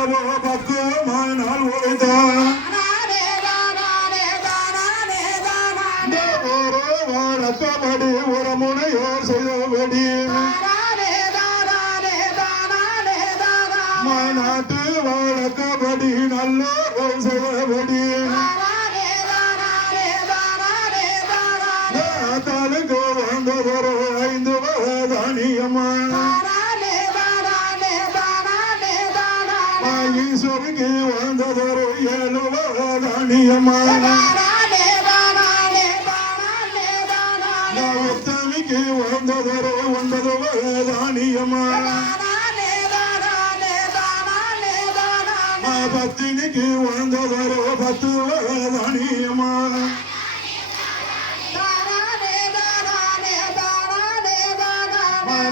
என்னவோ 10 நாள் உழைத்தான் வழக்கப்படி ஒரு முனையோ செய்தபடி நாட்டு வழக்கப்படி நல்ல செய்தபடி தாலுக்கு வந்ததொரு 5 தானியம்மா ஈஸ்வரிக்கு வந்ததொரு 7 தானியம்மா உத்தமிக்கு வந்ததொரு 9 தானியம்மா பத்தினிக்கு வந்ததொரு 10 தானியம்மா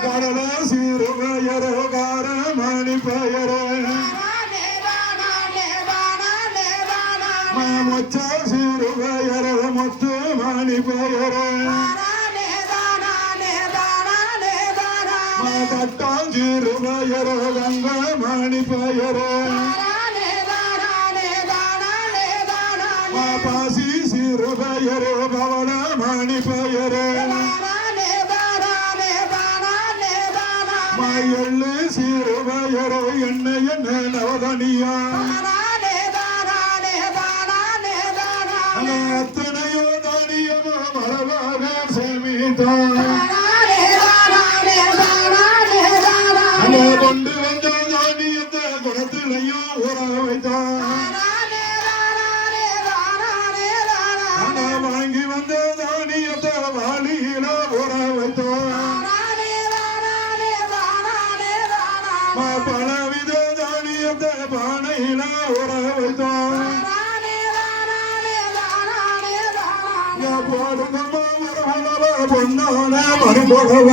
கடல சிறுபயரோ காரமணி பெயரோ மொச்ச சிறுபயரோ முத்து மணி பெயரோ கட்டான் சிறுபயரோ கங்க மணி பெயரோ பாசி சிறுபயரோ பவன மணி பெயரோ எள்ளு சிறுபயரோ என்ன நவதனியா அத்தனையோ தானியமோ மரபாக சேமித்தான் கொண்டு வந்த தானியத்தை குணத்திலையும் ஊற வைத்தான் வாங்கி வந்த தானியத்தை வாளியில ஊற வைத்தான் பலவித தானியத்தை பானையில ஊற வைத்தான் போடுங்கம்மா மரவளவ பொன்னான மறுபொடவ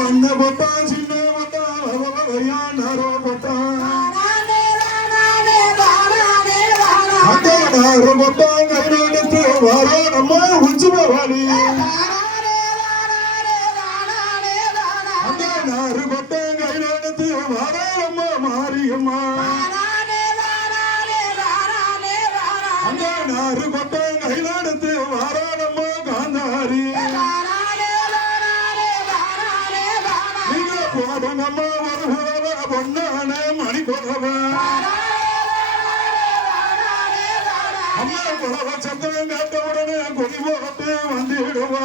வந்த பொட்டான் சின்ன பொட்டான் நரோ பொட்டான் அந்த நாறு பொட்டான் கையெழுத்து வர நம்ம உச்சி பவானி அந்த நாறு பொட்டான் கையெழுத்து வர நம்ம மாரியம்மா அந்த நாறு பொட்டான் கையெழுத்து வர நம்ம காந்தாரி போடனம்மா ஒரு புலவ பொன்னான மணி புலவ அம்மா புலவ சத்தம் கேட்ட உடனே கொடி போட்டு வந்துடுவா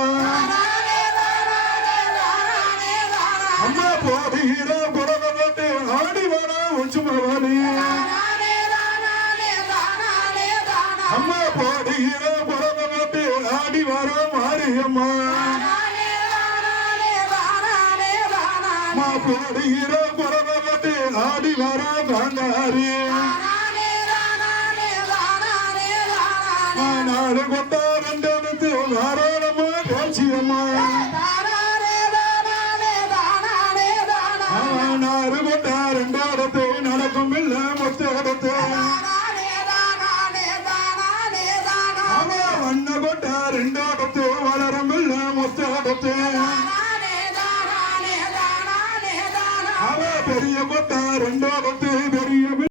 அம்மா போடுகிற புலவ போட்டு ஆடி வர உச்சுமவனி அம்மா போடுகிற புலவ போட்டு ஆடி வர மாரியம்மா போடுகிற புறவட்டு ஆடி வர காந்தாரி நாடு கொண்ட 2 தாராளமா காட்சியம்மா நாடு கொண்ட 2 நடக்கும் இல்ல மொத்த வண்ண கொண்ட 2 வளரும் இல்ல மொத்த பெரிய கொட்டா 2